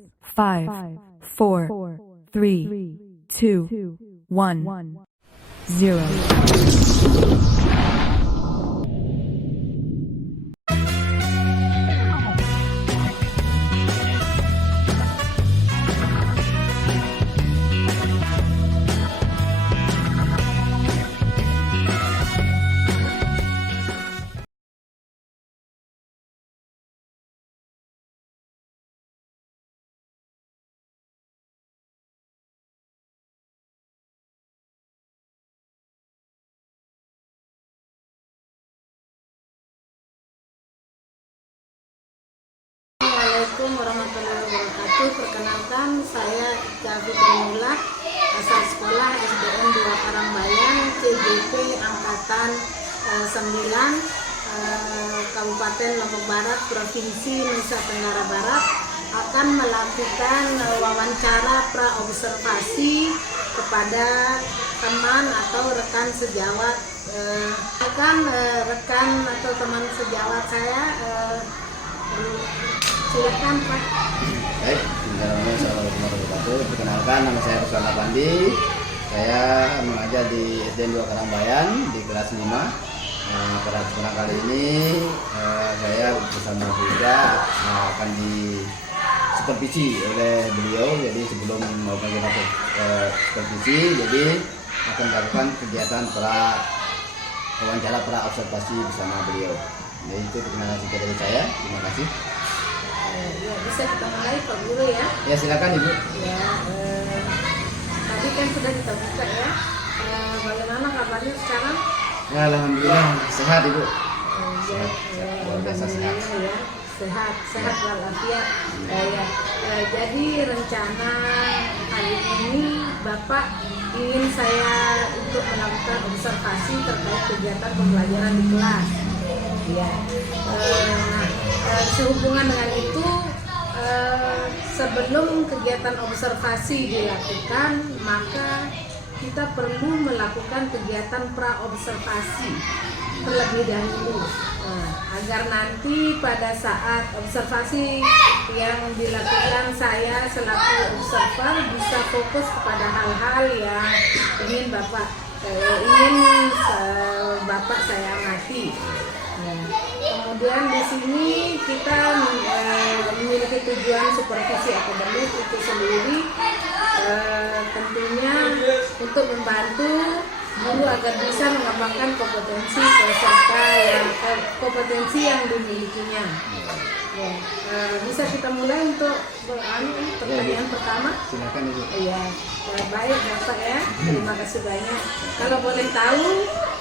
5, 4, 3, 2, 1, 0. Assalamualaikum warahmatullahi wabarakatuh. Perkenalkan, saya Ika Fitrinullah, asal sekolah SDN 2 Karangbayan, CJP Angkatan 9, Kabupaten Lombok Barat, Provinsi Nusa Tenggara Barat, akan melakukan wawancara praobservasi kepada teman atau rekan sejawat, rekan atau teman sejawat saya. Silakan Pak. Baik, Assalamualaikum warahmatullahi wabarakatuh. Perkenalkan, nama saya Ruslan Apandi. Saya mengajar di SDN 2 Karangbayan di kelas 5. Pada kesempatan kali ini saya bersama Buya akan disupervisi oleh beliau. Jadi sebelum melakukan supervisi, jadi akan melakukan kegiatan wawancara observasi bersama beliau. Jadi itu perkenalan singkat dari saya. Terima kasih. Ya, bisa kita mulai Pak Guru ya. Ya, silakan Ibu. Ya, tadi kan sudah kita buka ya. Bagaimana kabarnya sekarang? Ya, alhamdulillah sehat Ibu. Sehat, luar biasa sehat. Ya, sehat walafiat. Ya. Jadi rencana hari ini Bapak ingin saya untuk melakukan observasi terkait kegiatan pembelajaran di kelas. Ya. Sehubungan dengan itu, sebelum kegiatan observasi dilakukan, maka kita perlu melakukan kegiatan praobservasi terlebih dahulu, agar nanti pada saat observasi yang dilakukan saya selaku observer bisa fokus kepada hal-hal yang ingin Bapak saya amati. Kemudian di sini kita memiliki tujuan supervisi akademik itu sendiri, tentunya untuk membantu guru agar bisa mengembangkan kompetensi peserta yang dimilikinya. Ya, bisa kita mulai untuk pertanyaan pertama. Silakan Ibu. Iya, baik Bapak ya. Terima kasih banyak. Kalau boleh tahu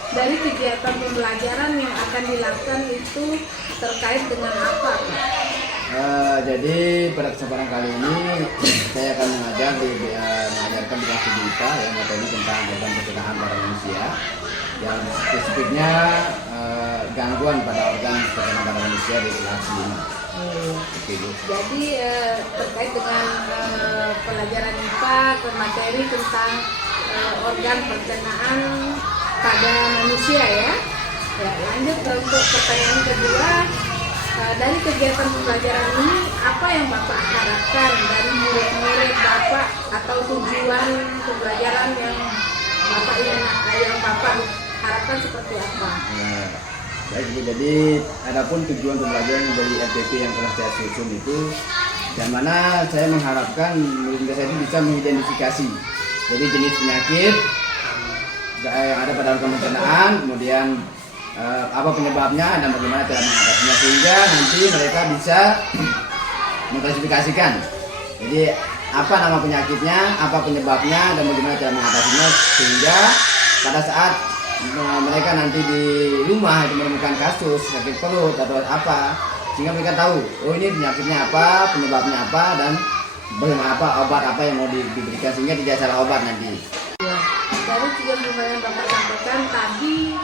dari kegiatan pembelajaran yang akan dilakukan itu terkait dengan apa, Pak? Jadi pada kesempatan kali ini saya akan mengajarkan bidang studi IPA yang materi tentang organ pencernaan pada manusia, yang spesifiknya gangguan pada organ pencernaan pada manusia di kelas 5. Jadi terkait dengan pelajaran IPA ke materi tentang organ pencernaan pada manusia ya. Ya, lanjut untuk pertanyaan kedua. Dari kegiatan pembelajaran ini, apa yang Bapak harapkan dari murid-murid Bapak atau tujuan pembelajaran yang Bapak harapkan seperti apa? Baik Bu, jadi adapun tujuan pembelajaran dari RPP yang telah saya susun itu, yang mana saya mengharapkan murid saya itu bisa mengidentifikasi jadi jenis penyakit yang ada pada organ pencernaan, kemudian apa penyebabnya dan bagaimana cara mengatasinya, sehingga nanti mereka bisa mengklasifikasikan jadi apa nama penyakitnya, apa penyebabnya, dan bagaimana cara mengatasinya, sehingga pada saat mereka nanti di rumah itu menemukan kasus sakit perut atau apa, sehingga mereka tahu oh ini penyakitnya apa, penyebabnya apa, dan bagaimana obat apa yang mau diberikan, sehingga tidak salah obat nanti. Ya, dari tujuan pembelajaran Bapak sampaikan tadi,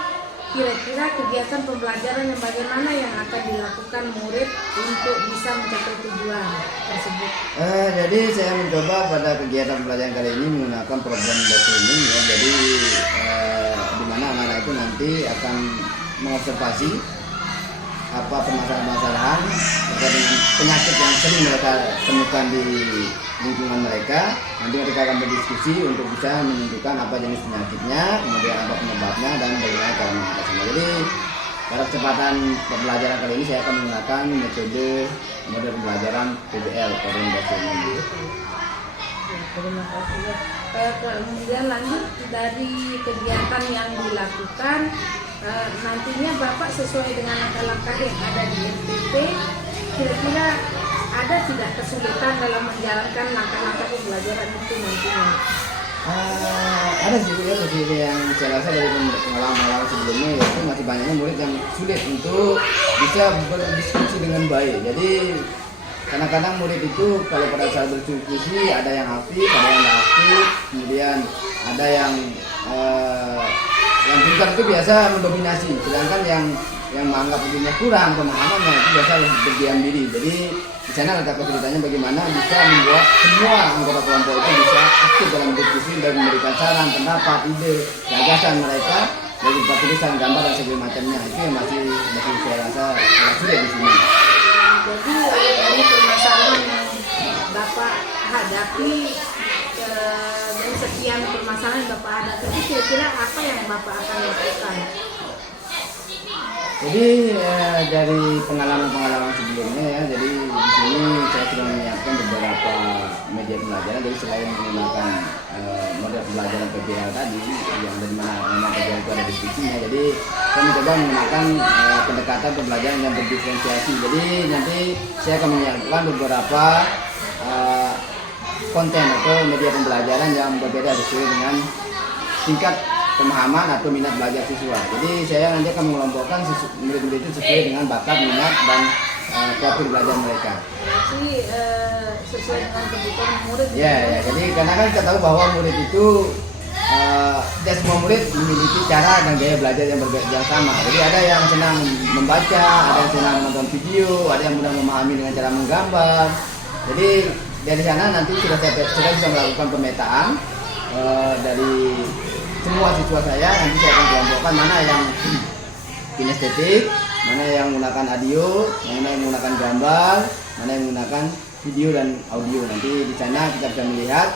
kira-kira kegiatan pembelajaran yang bagaimana yang akan dilakukan murid untuk bisa mencapai tujuan tersebut? Jadi saya mencoba pada kegiatan pembelajaran kali ini menggunakan program learning ya. Jadi di mana anak-anak itu nanti akan mengobservasi apa permasalahan-permasalahan terkait dengan penyakit yang sering mereka temukan di lingkungan mereka. Nanti mereka akan berdiskusi untuk bisa menentukan apa jenis penyakitnya, kemudian apa penyebabnya, dan bagaimana cara mengatasinya. Jadi pada kesempatan pembelajaran kali ini saya akan menggunakan metode pembelajaran PBL, Program Bahasa Inggris. Terima kasih ya. Kemudian lanjut dari kegiatan yang dilakukan, nantinya Bapak sesuai dengan langkah-langkah yang ada di NTP, kira-kira ada tidak kesulitan dalam menjalankan langkah-langkah pembelajaran itu nantinya? Ada sih ya, seperti yang saya rasa dari pengalaman sebelumnya, yaitu masih banyaknya murid yang sulit untuk bisa berdiskusi dengan baik. Jadi kadang-kadang murid itu kalau pada saat berdiskusi ada yang aktif, ada yang tidak aktif, kemudian ada yang pintar itu biasa mendominasi, sedangkan yang menganggap dirinya kurang pemahamannya itu biasa berdiam diri. Jadi di sana letak kesulitannya bagaimana bisa membuat semua anggota kelompok itu bisa aktif dalam diskusi dan memberikan saran, pendapat, ide, gagasan mereka dari tulisan, gambar dan segala macamnya. Itu yang masih saya rasa agak sulit di sini. Jadi dari permasalahan yang Bapak hadapi, dari sekian permasalahan yang Bapak hadapi, kira-kira apa yang Bapak akan lakukan? Jadi dari pengalaman sebelumnya ya, jadi di sini saya sudah menyiapkan beberapa media pembelajaran. Jadi selain menggunakan model pembelajaran PBL tadi, yang dari mana memang PBL itu ada diskusinya, jadi saya mencoba menggunakan pendekatan pembelajaran yang berdiferensiasi. Jadi nanti saya akan menyiapkan beberapa konten atau media pembelajaran yang berbeda sesuai dengan tingkat pemahaman atau minat belajar siswa. Jadi saya nanti akan mengelompokkan murid-murid itu sesuai dengan bakat, minat, dan profil belajar mereka. Jadi sesuai dengan kebutuhan murid. Ya, jadi karena kan kita tahu bahwa murid itu tidak semua murid memiliki cara dan gaya belajar yang sama. Jadi ada yang senang membaca, ada yang senang menonton video, ada yang mudah memahami dengan cara menggambar. Jadi dari sana nanti sudah bisa melakukan pemetaan dari semua siswa saya. Nanti saya akan kelompokkan mana yang kinestetik, mana yang menggunakan audio, mana yang menggunakan gambar, mana yang menggunakan video dan audio. Nanti di sana kita bisa melihat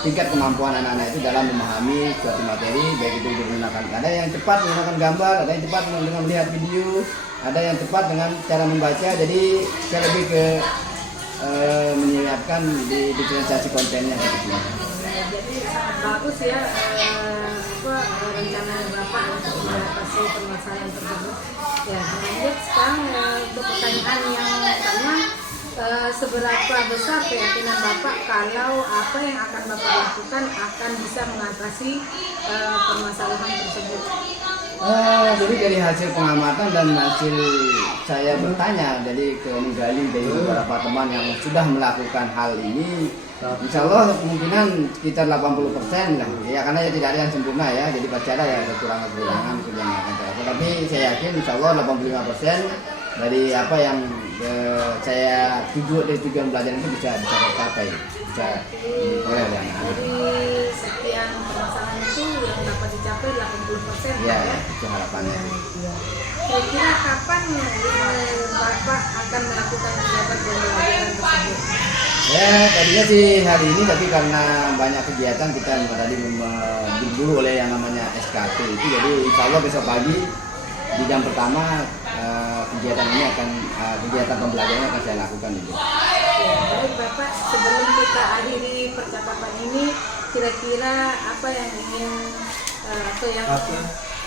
tingkat kemampuan anak-anak itu dalam memahami suatu materi, baik itu menggunakan, ada yang cepat menggunakan gambar, ada yang cepat dengan melihat video, ada yang cepat dengan cara membaca. Jadi saya lebih ke menyiapkan di diferensiasi kontennya di sini. Jadi sangat bagus ya rencana Bapak untuk mengatasi permasalahan tersebut. Ya, lanjut sekarang untuk pertanyaan yang pertama, seberapa besar keyakinan Bapak kalau apa yang akan Bapak lakukan akan bisa mengatasi permasalahan tersebut? Jadi dari hasil pengamatan dan hasil saya bertanya, jadi menggali dari beberapa teman yang sudah melakukan hal ini, insya Allah kemungkinan sekitar 80% lah ya, karena ya tidak ada yang sempurna ya, jadi pasti ada ya kekurangan-kekurangan yang akan terjadi. Tapi saya yakin insya Allah 85% dari apa yang saya dari tujuan belajar itu bisa tercapai, bisa oleh yang ada. Dari sekian permasalahan itu yang dapat dicapai 80%. Ya, itu harapannya. Kira-kira kapan Bapak akan melakukan kegiatan pembelajaran tersebut? Ya, tadinya sih hari ini, tapi karena banyak kegiatan kita tadi diburu oleh yang namanya SKT itu, jadi insya Allah besok pagi di jam pertama kegiatan ini kegiatan pembelajaran akan saya lakukan itu. Ya, baik Bapak, sebelum kita akhiri percakapan ini, kira-kira apa yang ingin atau yang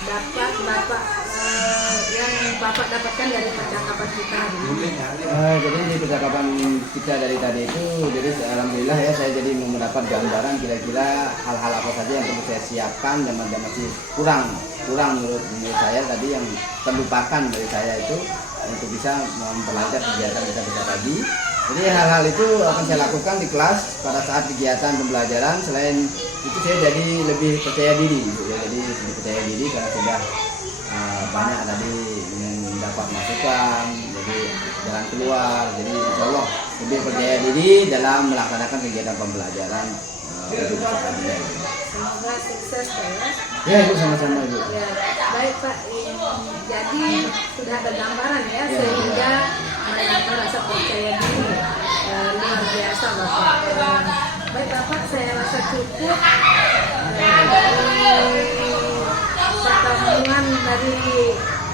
dapat Bapak yang Bapak dapatkan dari percakapan kita hari ini? Jadi di percakapan kita dari tadi itu, jadi alhamdulillah ya, saya jadi mendapat gambaran kira-kira hal-hal apa saja yang perlu saya siapkan dan masih kurang menurut saya tadi, yang terlupakan dari saya itu untuk bisa memperlancar kegiatan kita tadi. Jadi hal-hal itu akan saya lakukan di kelas pada saat kegiatan pembelajaran. Selain itu saya jadi lebih percaya diri, ya, jadi lebih percaya diri karena sudah banyak tadi mendapat masukan, jadi jalan keluar. Jadi insya Allah lebih percaya diri dalam melaksanakan kegiatan pembelajaran. Semoga sukses Pak ya. Ya Ibu, sama-sama Ibu. Ya, baik Pak. Jadi sudah ada gambaran ya, sehingga menambah rasa percaya diri. Luar biasa Bapak. Baik Bapak, saya rasa cukup dari pertemuan dari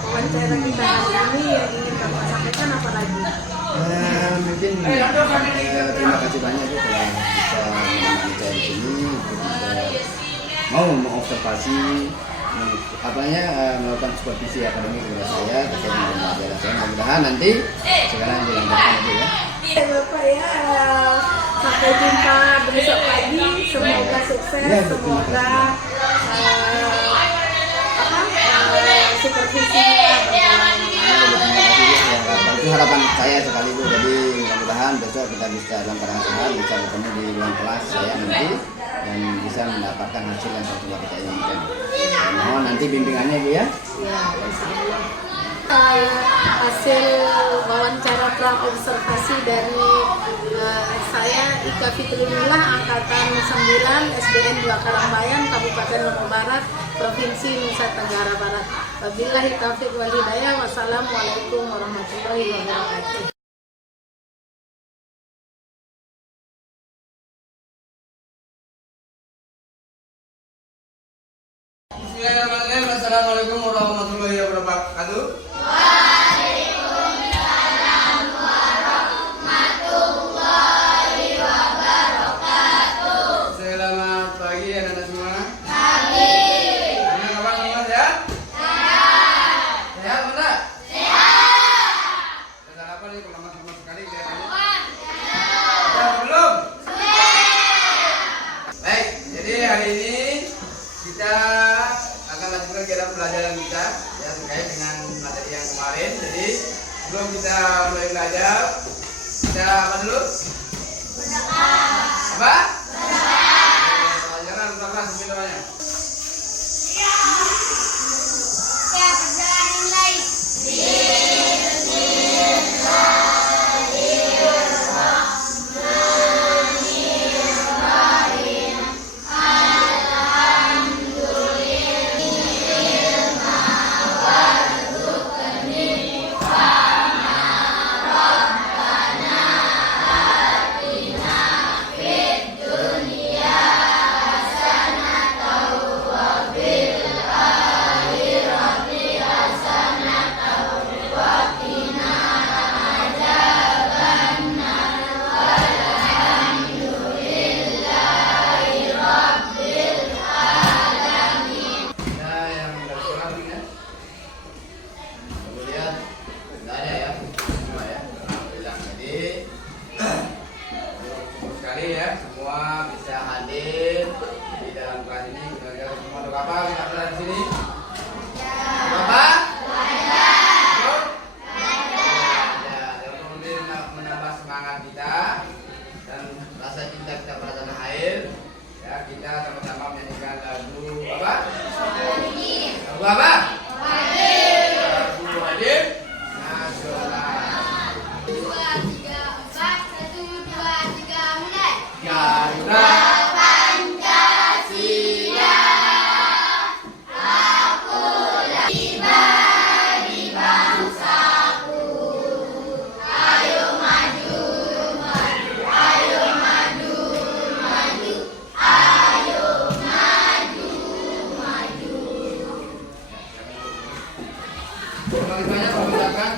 wawancara kita hari ini. Yang ingin Bapak sampaikan apa lagi? Mungkin terima kasih banyak Bu telah bisa menemani saya di sini untuk bisa mau mengobservasi melakukan supervisi akademik kepada saya terkait dengan pelajaran saya. Mudah-mudahan nanti sekarang dilanjutkan Bu ya. Bapak ya, sampai jumpa besok pagi. Semoga sukses, semoga supervisinya Itu harapan saya sekali Bu. Jadi mudah-mudahan besok kita bisa dalam keadaan sehat, bisa bertemu di ruang kelas saya nanti dan bisa mendapatkan hasil yang semua kita inginkan. Mohon nanti bimbingannya Bu ya. Ya, insyaallah. Hasil wawancara praobservasi dari saya Ika Fitrunillah, angkatan 9 SDN 2 Karangbayan, Kabupaten Lombok Barat, Provinsi Nusa Tenggara Barat. Wabillahi taufiq wal hidayah. Wassalamualaikum warahmatullahi wabarakatuh. Bismillahirrahmanirrahim. Assalamualaikum warahmatullahi wabarakatuh. Selamat pagi anak-anak semua. Pagi. Gimana kabar semua, sehat? Sehat benar? Sehat apa nih kalau lama sekali kelihatannya? Sehat belum? Baik, jadi hari ini kita akan lanjutkan kegiatan pelajaran kita ya terkait dengan materi yang kemarin. Jadi sebelum kita mulai belajar, kita apa dulu? Apa? Pelajaran berapa sebenarnya?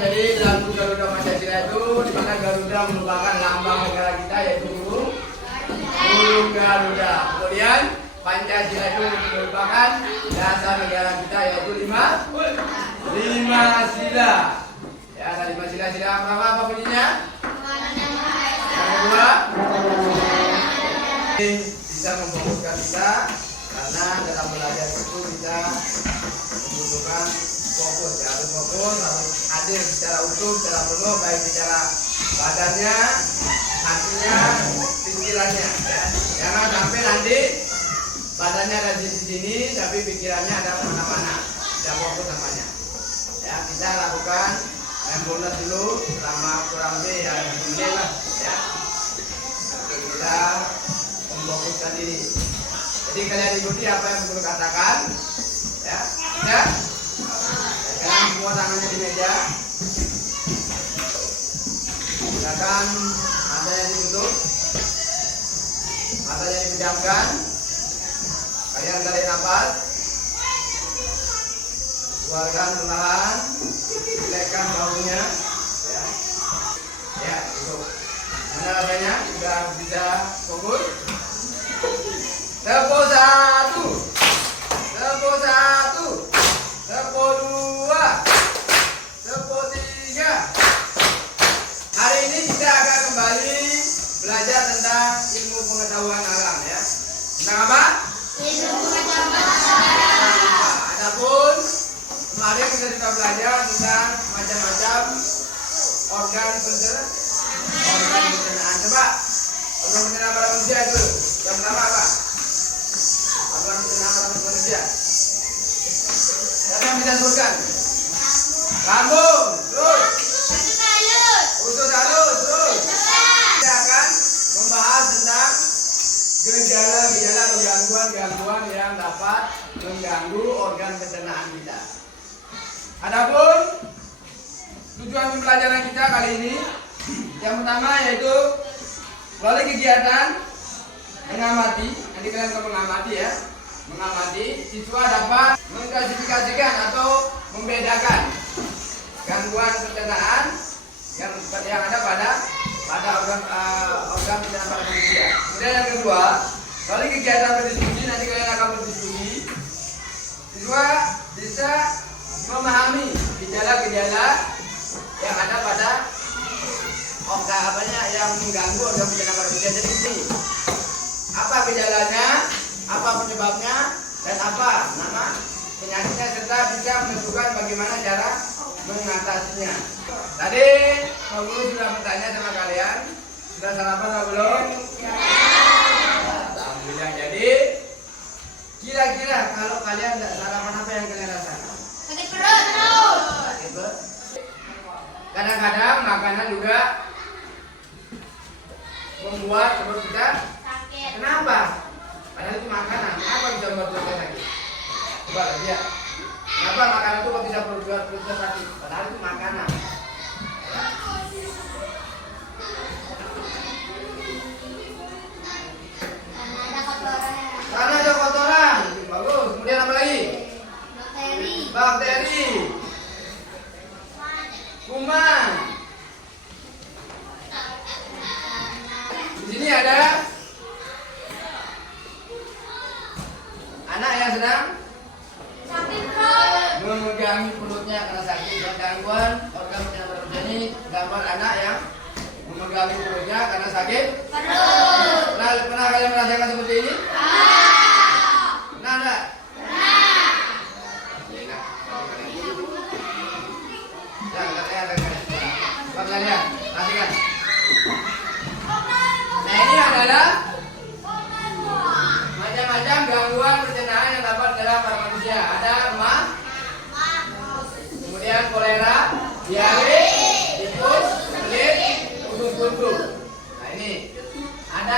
Jadi lagu Garuda Pancasila itu di mana Garuda merupakan lambang negara kita yaitu burung Garuda. Kemudian Pancasila itu merupakan dasar negara kita yaitu lima sila. Ya, ada 5 sila. Sila pertama apa bunyinya? Yang kedua bisa memfokuskan kita karena dalam belajar itu kita membutuhkan fokus, ya, harus fokus, harus hadir secara utuh, secara penuh, baik secara badannya, hatinya, pikirannya, ya. Jangan sampai nanti badannya ada di sini, tapi pikirannya ada kemana-mana, tidak fokus namanya. Ya, kita lakukan mindfulness dulu selama kurang lebih ya 1 menit lah, ya, untuk kita memfokuskan diri. Jadi Jadi kalian ikuti apa yang guru katakan. Ya, ya. Sekarang semua tangannya di meja. Silakan matanya ditutup, matanya dipejamkan. Kalian tarik nafas, keluarkan perlahan, lekan bahunya. Ya, ya, tutup. Mana rasanya? Sudah bisa fokus. Tepuk 1, tepuk 1, tepuk 2, tepuk 3. Hari ini kita akan kembali belajar tentang ilmu pengetahuan alam ya. Tentang apa? Ilmu pengetahuan alam. Adapun kemarin kita sudah belajar tentang macam-macam organ pencernaan. Coba organ pencernaan pada manusia itu. Yang pertama apa? Organ pencernaan pada manusia. Siapa yang bisa sebutkan? Lambung, terus. Usus halus, terus. Kita akan membahas tentang gejala-gejala atau gangguan-gangguan yang dapat mengganggu organ pencernaan kita. Adapun tujuan pembelajaran kita kali ini yang pertama yaitu melalui kegiatan mengamati. Nanti kalian akan mengamati ya. Mengamati, siswa dapat mengklasifikasikan atau membedakan gangguan pencernaan yang ada pada organ pencernaan pada manusia. Kemudian yang kedua, melalui kegiatan berdiskusi, nanti kalian akan berdiskusi. Siswa bisa memahami gejala-gejala yang ada pada organ yang mengganggu organ pencernaan pada manusia. Jadi ini apa gejalanya, apa penyebabnya, dan apa nama penyakitnya, serta bisa menentukan bagaimana cara mengatasinya. Tadi Pak Guru sudah bertanya sama kalian, sudah sarapan atau belum? Ya. Alhamdulillah. Jadi kira-kira kalau kalian tidak sarapan apa yang kalian rasakan? Sakit perut. Sakit perut. Kadang-kadang makanan juga membuat perut kita sakit. Kenapa? Padahal itu makanan. Kenapa bisa membuat perut kita sakit? Coba lihat. Kenapa makanan itu kok bisa membuat perut kita sakit? Padahal itu makanan. Karena ada kotoran. Bagus. Kemudian apa lagi? Bakteri. Kuman. Di sini ada anak yang sedang sakit perut, memegangi perutnya karena sakit. Dan gangguan organ pencernaan pada manusia ini gambar anak yang memegangi perutnya karena sakit perut. Pernah kalian merasakan seperti ini? Pernah enggak? Kalian perhatikan. Nah, ini adalah macam-macam gangguan pencernaan yang dapat dialami pada manusia. Ada emah, kemudian kolera, diare, tifus, kulit, usus buntu. Nah, ini ada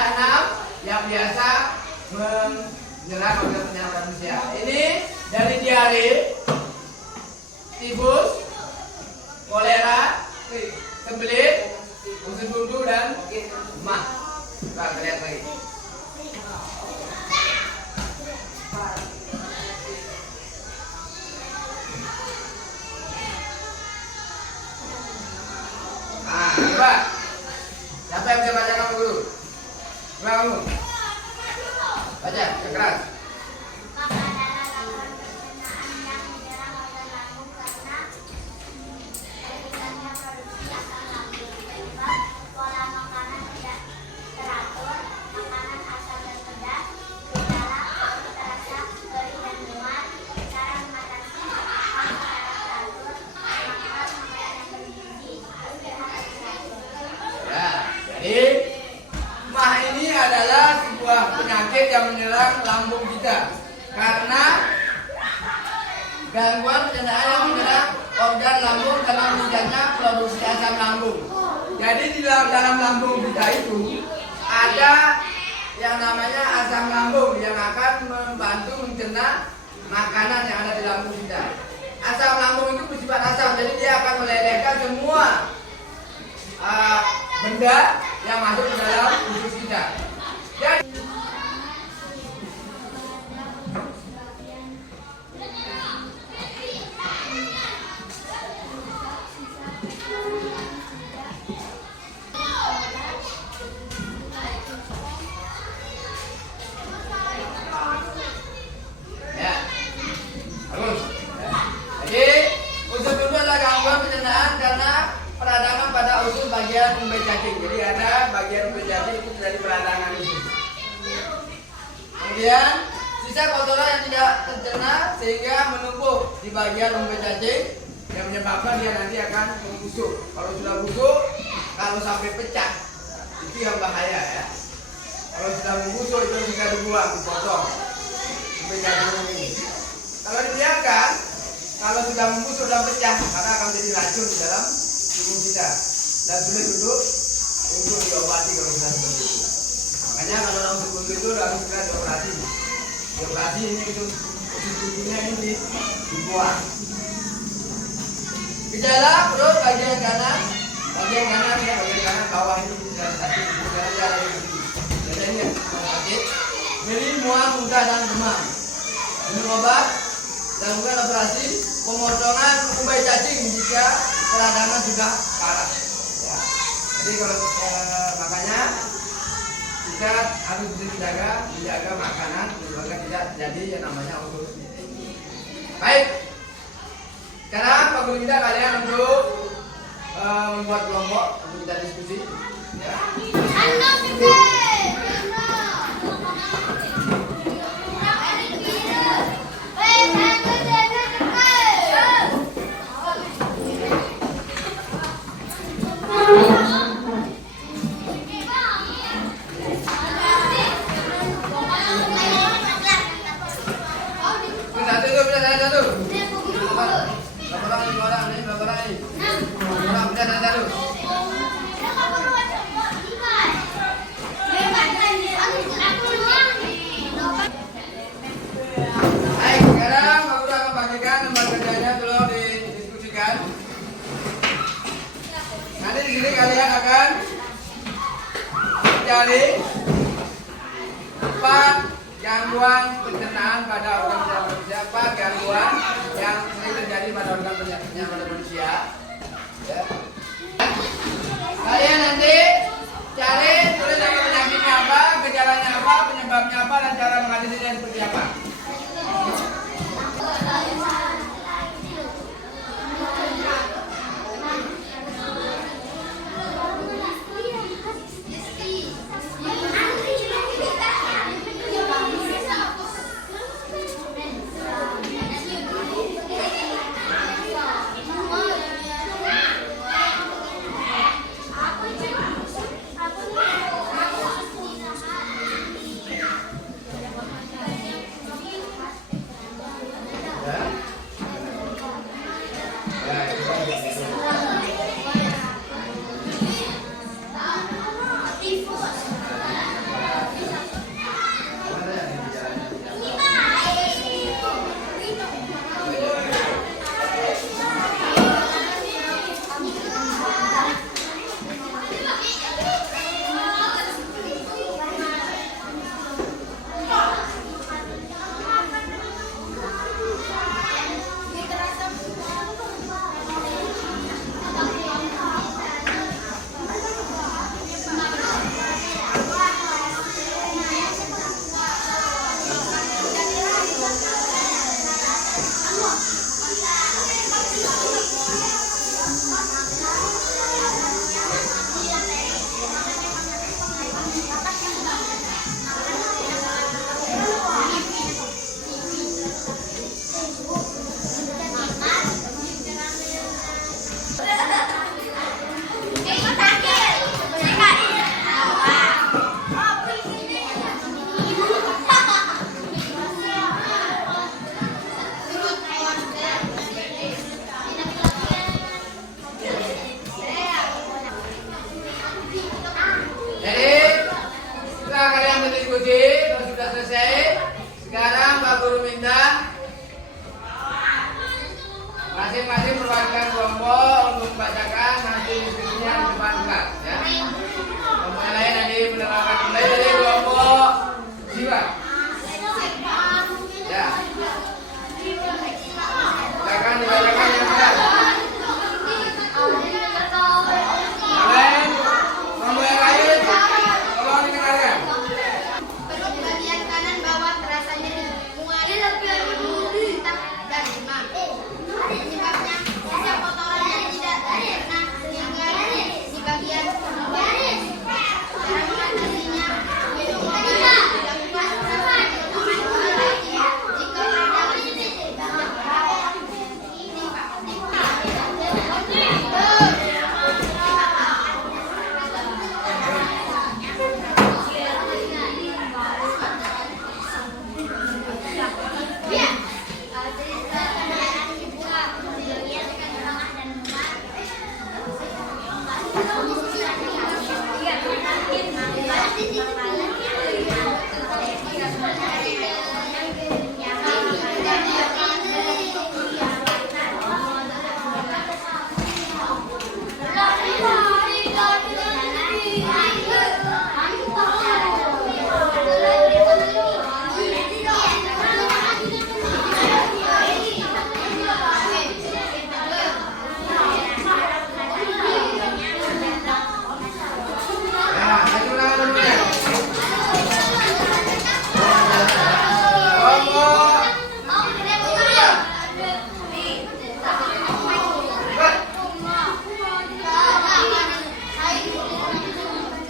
6 yang biasa menyerang organ pencernaan manusia. Ini dari diare, tifus, kolera, kebelit, usus buntu, dan emah. Coba lihat lagi. Coba. Siapa yang bisa baca kamu guru? Coba kamu. Baca, yang keras. Yang menyerang lambung kita karena gangguan pencernaan yang menyerang organ lambung karena meningkatnya produksi asam lambung. Jadi di dalam lambung kita itu ada yang namanya asam lambung yang akan muda yang masuk ke dalam usus kita. Jadi, ya, bagus. Jadi usus itu adalah gangguan pencernaan karena peradangan pada usus bagian umbai cacing. Jadi ada bagian umbai cacing itu dari peradangan usus. Kemudian sisa kotoran yang tidak tercerna sehingga menumpuk di bagian umbai cacing yang menyebabkan dia nanti akan membusuk. Kalau sudah busuk, kalau sampai pecah itu yang bahaya ya. Kalau sudah membusuk itu bisa dibuang, dipotong umbai cacing ini. Kalau dibiarkan, kalau sudah membusuk dan pecah, maka akan menjadi racun di dalam tubuh kita dan sulit untuk diobati kalau sudah seperti itu. Makanya kalau orang seperti itu harus segera dioperasi. Dioperasi ini itu usus-ususnya ini dibuang. Gejala perut bagian kanan ya, bagian kanan bawah ini bisa sakit, gejala ada di sini. Jadi ini sakit, nyeri, mual, muntah dan demam. Minum obat, lakukan operasi pemotongan umbai cacing jika peradangan sudah parah. Ya. Jadi kalau makanya kita harus menjaga makanan agar tidak jadi yang namanya usus. Baik. Sekarang Pak Guru minta kalian untuk membuat kelompok untuk kita diskusi. Ya. Nanti di sini kalian akan mencari 4 gangguan pencernaan pada organ manusia, 4 gangguan yang sering terjadi pada organ pencernaan pada manusia. Ya. Kalian nanti cari tulis penyakitnya apa, gejalanya apa, penyebabnya apa, dan cara mengatasinya seperti apa. Masing-masing perwakilan kelompok untuk membacakan hasil diskusinya di depan kelas ya. diperkenalkan mulai dari kelompok jiwa. Ya. Silakan dibacakan yang benar. Yang lain, kelompok yang lain, tolong didengarkan. Perut bagian kanan bawah terasanya mengalir dan demam. Penyebabnya sisa kotorannya tidak pernah sehingga di bagian bawah. Cara mengatasinya minum obat dilakukan jika Ya, maju ulangan dulunya. Kelompok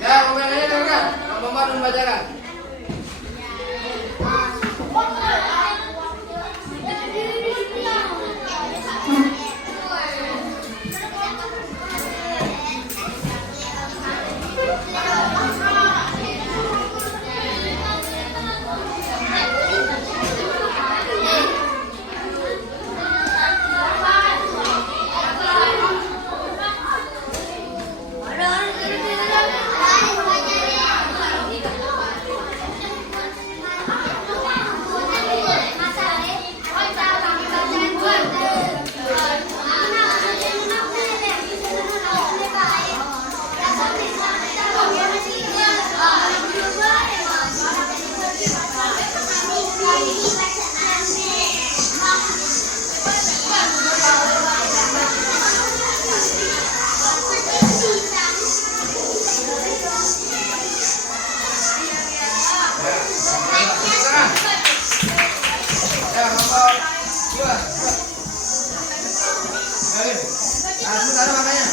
ya, kelompok yang lain dengarkan. Kelompok 4 membacakan. Ya, kelompok 2. Ayo. Nah, sebentar makanya.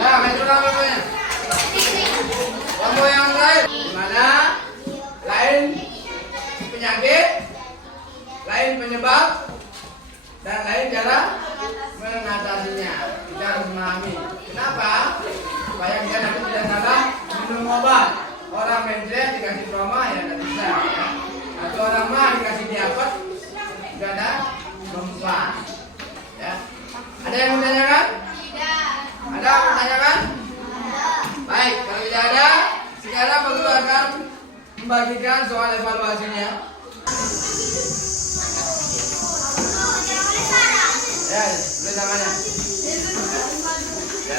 Ya, maju ulang kelompoknya. Kelompok yang lain, di mana lain penyakit, lain penyebab, dan lain cara mengatasinya. Kita harus memahami. Kenapa? Supaya kita nanti tidak salah minum obat. Orang menjelaskan dikasih trauma ya tidak bisa. Ya. Atau orang mah dikasih diapet juga ada mempan. Ya. Ada yang menanyakan? Ada yang menanyakan? Baik, kalau tidak ada, sekarang Pak Guru akan membagikan soal evaluasinya. Ya, tulis namanya. Ya,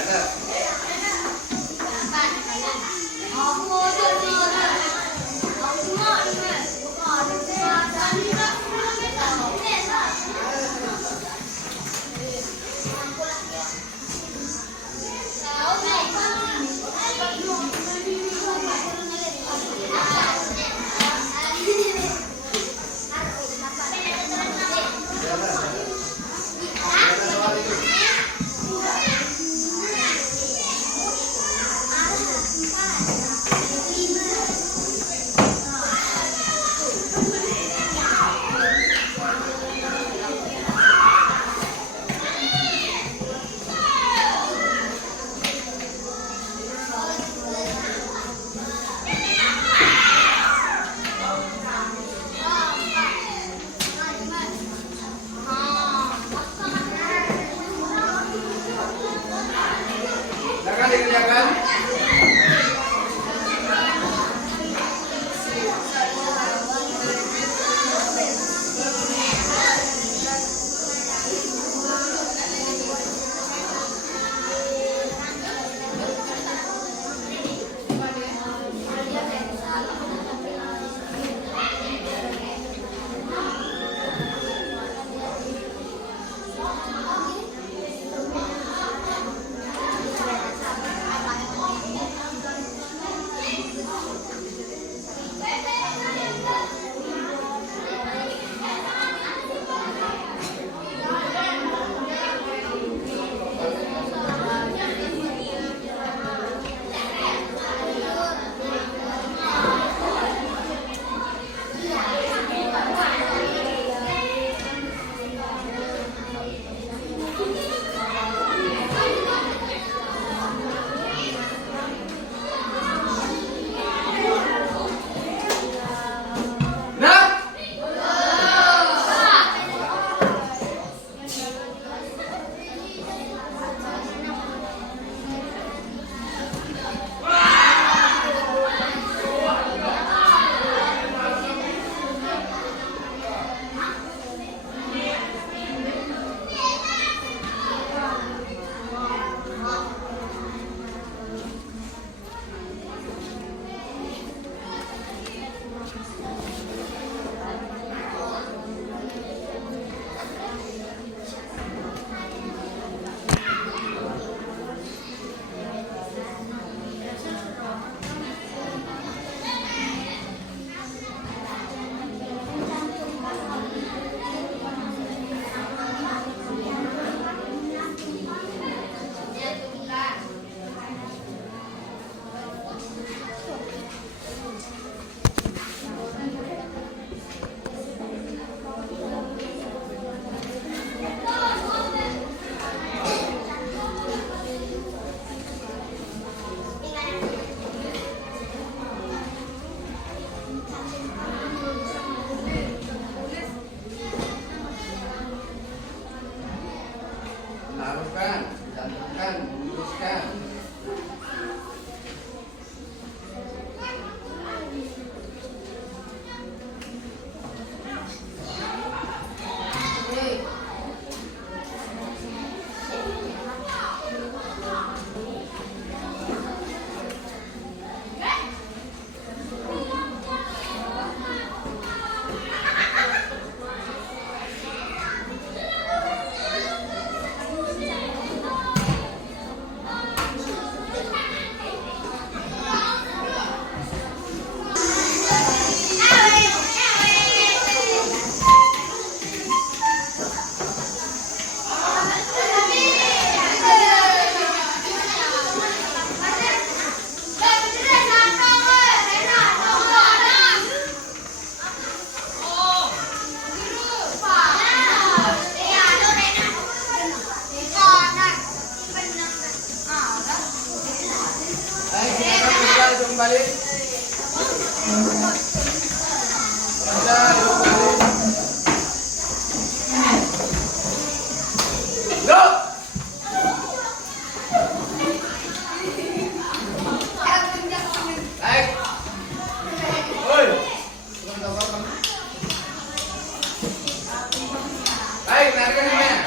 Baik, dengarkan semuanya.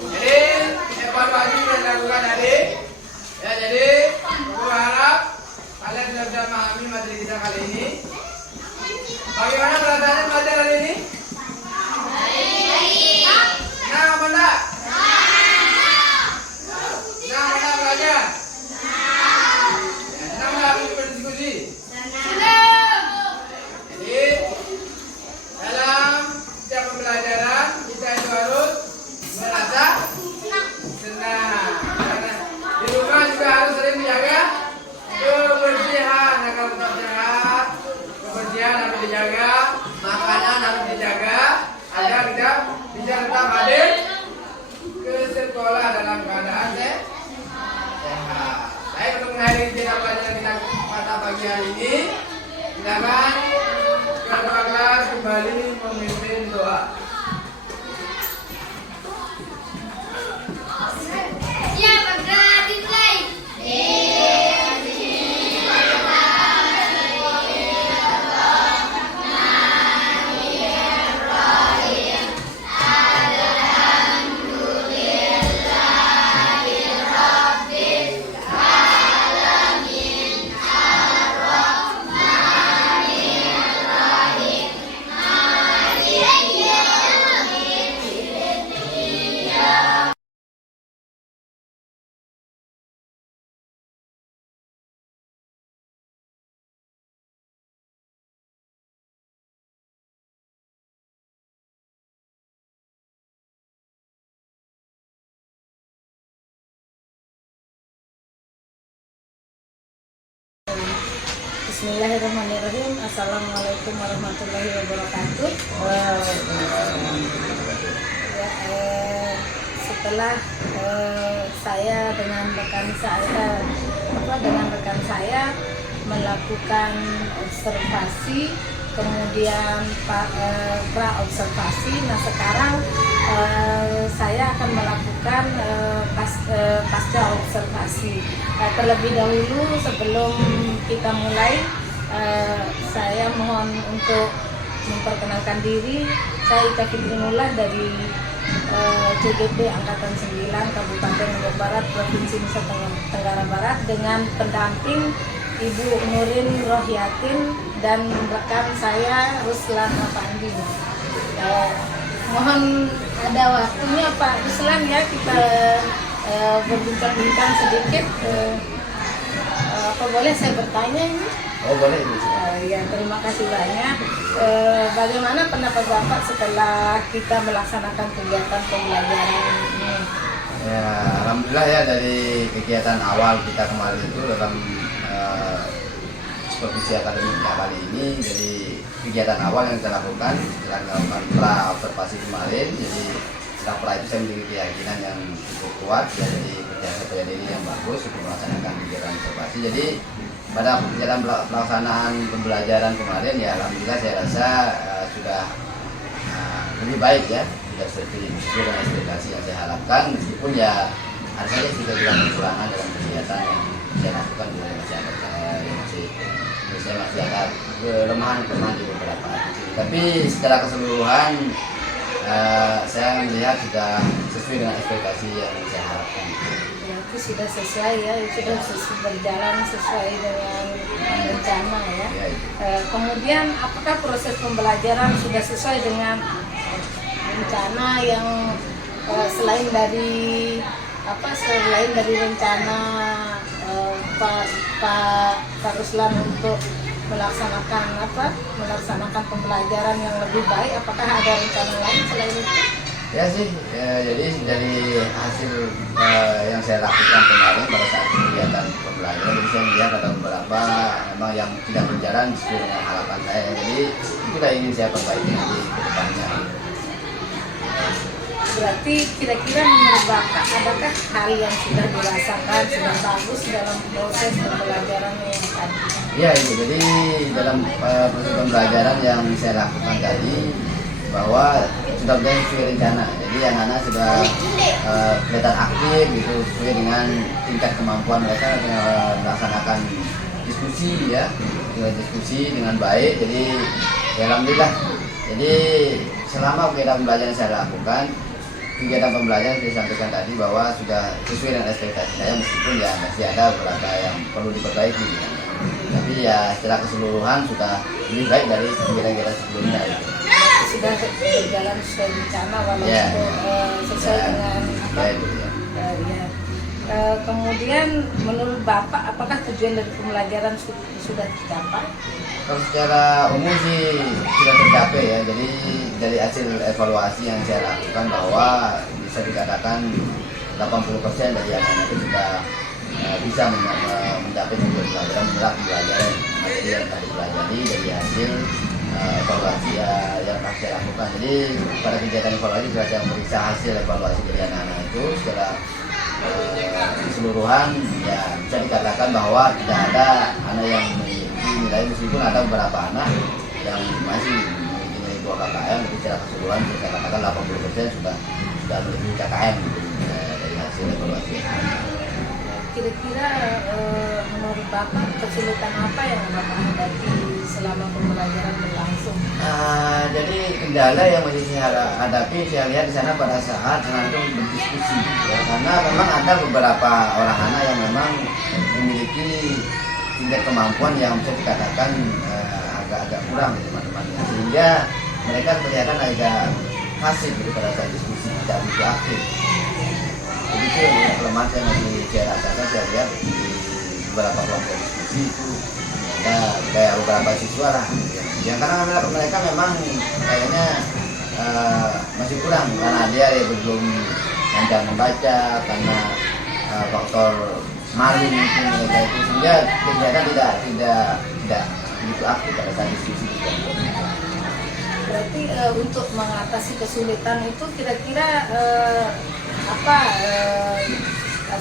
Jadi, evaluasi yang dilakukan tadi, ya jadi, aku harap kalian sudah bisa memahami materi kita kali ini. Bagaimana perasaannya belajar hari ini? Senang apa enggak? Senang apa enggak belajar? Senang enggak aku berdiskusi? Jadi, dalam setiap pembelajaran kita itu harus merasa senang. Karena di rumah juga harus sering menjaga kebersihan agar tetap sehat. Kebersihan harus dijaga, makanan harus dijaga agar kita bisa tetap hadir ke sekolah dalam keadaan sehat. Baik, untuk mengakhiri kita pelajaran kita pada pagi hari ini, silakan ketua kelas kembali memimpin doa. Ya, bergerak dimulai. Bismillahirrahmanirrahim. Assalamualaikum warahmatullahi wabarakatuh. Setelah saya dengan rekan saya melakukan observasi, kemudian pra observasi. Nah sekarang saya akan melakukan pasca observasi. Terlebih dahulu sebelum kita mulai, saya mohon untuk memperkenalkan diri. Saya Ika Fitrinullah dari CGP Angkatan 9 Kabupaten Lombok Barat, Provinsi Nusa Tenggara Barat, dengan pendamping Ibu Nurin Rohyatin dan rekan saya Ruslan Afandi. Mohon ada waktunya Pak Ruslan ya, kita berbincang-bincang sedikit. Apa boleh saya bertanya ini? Oh boleh Ibu. Ya, terima kasih banyak. Bagaimana pendapat Bapak setelah kita melaksanakan kegiatan pembelajaran ini? Ya, alhamdulillah ya, dari kegiatan awal kita kemarin itu dalam supervisi akademik kali ini, jadi kegiatan awal yang kita lakukan setelah melakukan pra observasi kemarin, jadi setelah pra itu saya memiliki keyakinan yang cukup kuat ya, jadi kerja ini yang bagus untuk melaksanakan kegiatan observasi. Jadi pada kegiatan pelaksanaan pembelajaran kemarin ya alhamdulillah saya rasa sudah lebih baik ya, sudah sesuai dengan ekspektasi yang saya harapkan, meskipun ya ada saja juga kekurangan dalam kegiatan yang saya lakukan, juga masih ada kelemahan di beberapa sisi. Tapi secara keseluruhan saya melihat sudah sesuai dengan ekspektasi yang saya harapkan. Ya, itu sudah sesuai ya, itu sudah berjalan sesuai dengan rencana ya. Kemudian apakah proses pembelajaran sudah sesuai dengan rencana yang selain dari rencana Pak Ruslan untuk melaksanakan pembelajaran yang lebih baik, apakah ada rencana lain selain itu? Ya sih, jadi dari hasil yang saya lakukan kemarin pada saat kegiatan pembelajaran, jadi saya melihat ada beberapa memang yang tidak berjalan sesuai dengan harapan saya. Jadi itu yang ingin saya perbaiki nanti ke depannya. Berarti kira-kira menurut Bapak, adakah hal yang sudah dirasakan sudah bagus dalam proses pembelajaran yang tadi? Ya itu, jadi dalam proses pembelajaran yang saya lakukan tadi bahwa sudah berjalan sesuai rencana. Jadi anak-anak sudah kelihatan aktif gitu sesuai dengan tingkat kemampuan mereka melaksanakan diskusi ya, diskusi dengan baik. Jadi ya alhamdulillah. Jadi selama kegiatan pembelajaran saya lakukan, kegiatan pembelajaran yang disampaikan tadi bahwa sudah sesuai dengan ekspektasi saya, meskipun ya masih ada beberapa yang perlu diperbaiki. Tapi ya secara keseluruhan sudah lebih baik dari kegiatan-kegiatan sebelumnya itu. Sudah berjalan sesuai rencana walaupun Ya. sesuai Ya. dengan apa? Ya, itu, ya. Ya. Kemudian menurut Bapak apakah tujuan dari pembelajaran sudah tercapai? Kalau secara umum sih sudah tercapai ya. Jadi dari hasil evaluasi yang saya lakukan bahwa bisa dikatakan 80% dari anak-anak itu sudah bisa mencapai tujuan pembelajaran, menyerap pembelajaran materi yang telah dipelajari dari hasil evaluasi yang telah saya lakukan. Jadi pada kegiatan evaluasi sudah saya memeriksa hasil evaluasi dari anak-anak itu secara keseluruhan, ya bisa dikatakan bahwa tidak ada anak yang memiliki nilai, meskipun ada beberapa anak yang masih memiliki nilai 2 KKM, tapi secara keseluruhan bisa dikatakan 80% sudah memiliki KKM gitu, dari hasil evaluasi. Kira-kira menurut Bapak kesulitan apa yang Bapak hadapi selama pembelajaran berlangsung? Jadi kendala yang masih saya hadapi, saya lihat di sana pada saat anak itu berdiskusi ya, karena memang ada beberapa orang anak yang memang memiliki tingkat kemampuan yang bisa dikatakan agak-agak kurang di teman-teman, sehingga mereka kelihatan agak pasif gitu pada saat diskusi, tidak begitu aktif. Jadi itu yang kelemahan saya masih saya rasakan. Saya lihat di beberapa kelompok diskusi itu ada kayak beberapa siswa lah yang karena mereka memang kayaknya masih kurang karena dia belum lancar membaca, karena faktor malu mungkin mereka itu, sehingga kegiatan tidak begitu aktif pada saat diskusi. Berarti untuk mengatasi kesulitan itu kira-kira apa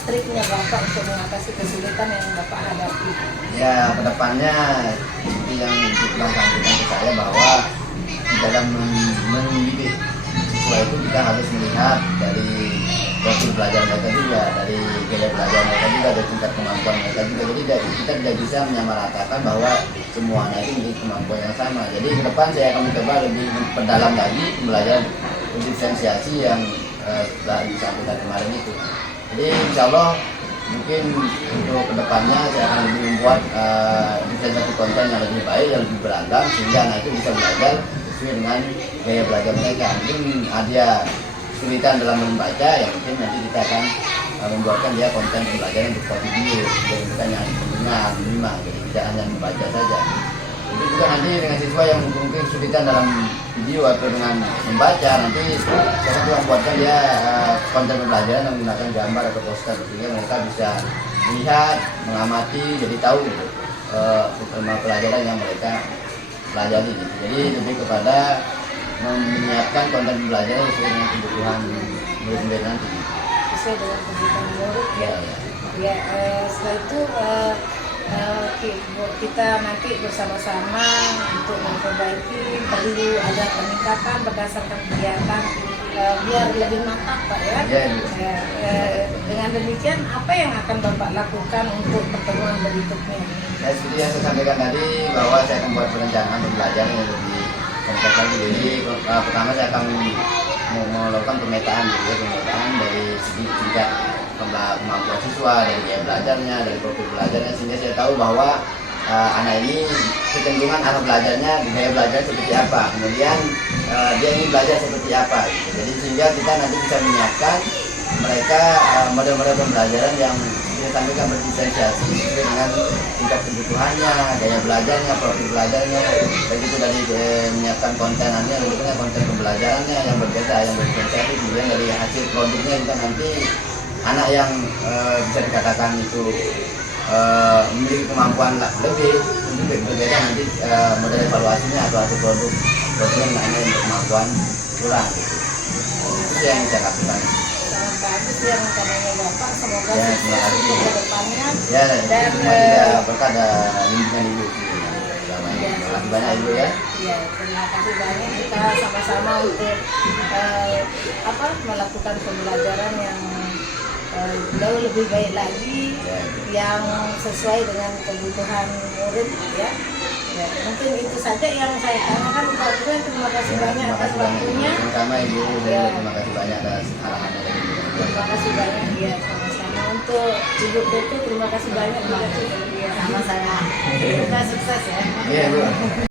triknya Bapak untuk mengatasi kesulitan yang Bapak hadapi? Ya, kedepannya seperti yang telah sampaikan ke saya bahwa dalam mendidik siswa itu kita harus melihat dari profil belajar mereka juga, dari gaya belajar mereka juga, dari tingkat kemampuan mereka juga. Jadi kita tidak bisa menyamaratakan bahwa semua anak itu memiliki kemampuan yang sama. Jadi ke depan saya akan mencoba lebih memperdalam lagi pembelajaran diferensiasi yang telah disampaikan kemarin itu. Jadi insya Allah mungkin untuk kedepannya saya akan lebih membuat diferensiasi konten yang lebih baik, yang lebih beragam, sehingga anak itu bisa belajar sesuai dengan gaya belajar mereka. Mungkin ada kesulitan dalam membaca, ya mungkin nanti kita akan membuatkan dia konten pembelajaran berupa video, jadi bukan yang mendengar, menyimak, jadi tidak hanya membaca saja. Jadi juga nanti dengan siswa yang mungkin kesulitan dalam video atau dengan membaca, nanti saya akan membuatkan dia konten pembelajaran yang menggunakan gambar atau poster, sehingga mereka bisa melihat, mengamati, jadi tahu pelajaran yang mereka pelajari. Jadi lebih kepada menyiapkan konten pembelajaran sesuai dengan kebutuhan murid-murid nanti. Sesuai dengan kebutuhan murid ya. Ya, setelah itu kita nanti bersama-sama untuk memperbaiki, perlu ada peningkatan berdasarkan kegiatan biar lebih mantap Pak ya. Dengan demikian apa yang akan Bapak lakukan untuk pertemuan berikutnya? Ya, seperti yang saya sampaikan tadi bahwa saya akan membuat perencanaan pembelajaran yang lebih kompleks lagi. Jadi pertama saya akan melakukan pemetaan dari segi tingkat kemampuan siswa, dari gaya belajarnya, dari profil belajarnya, sehingga saya tahu bahwa anak ini kecenderungan arah belajarnya, gaya belajar seperti apa, kemudian dia ingin belajar seperti apa gitu. Jadi sehingga kita nanti bisa menyiapkan mereka model-model pembelajaran yang kita sampaikan berdiferensiasi sesuai dengan tingkat kebutuhannya, gaya belajarnya, profil belajarnya. Baik itu dari menyiapkan kontenannya, bentuknya konten pembelajarannya yang berbeda, yang berdiferensiasi, kemudian dari hasil produknya kita nanti anak yang bisa dikatakan itu memiliki kemampuan lebih, tentu berbeda nanti model evaluasinya atau hasil produknya anak yang berkemampuan kurang gitu. Itu yang saya lakukan. Sangat bagus ya rencananya Bapak. Semoga Ya, sukses terima kasih. untuk ke depannya. Ya, Dan, cuma tidak berkah ada bimbingan ibu. Selama ini. Ya, Terima kasih banyak ibu ya. Ya, terima kasih banyak kita sama-sama untuk melakukan pembelajaran yang jauh lebih baik lagi, yang sesuai dengan kebutuhan murid ya. Ya, mungkin itu saja yang saya tanyakan Pak Gubernur. Terima kasih Ya, banyak terima atas kasih banyak. waktunya. Sama ibu, Ya. terima kasih banyak atas arahannya dari ibu. Terima kasih banyak ya, sama-sama untuk Ibu Putu. Terima kasih banyak juga ya, sama saya. Semoga sukses ya. Iya, Bu.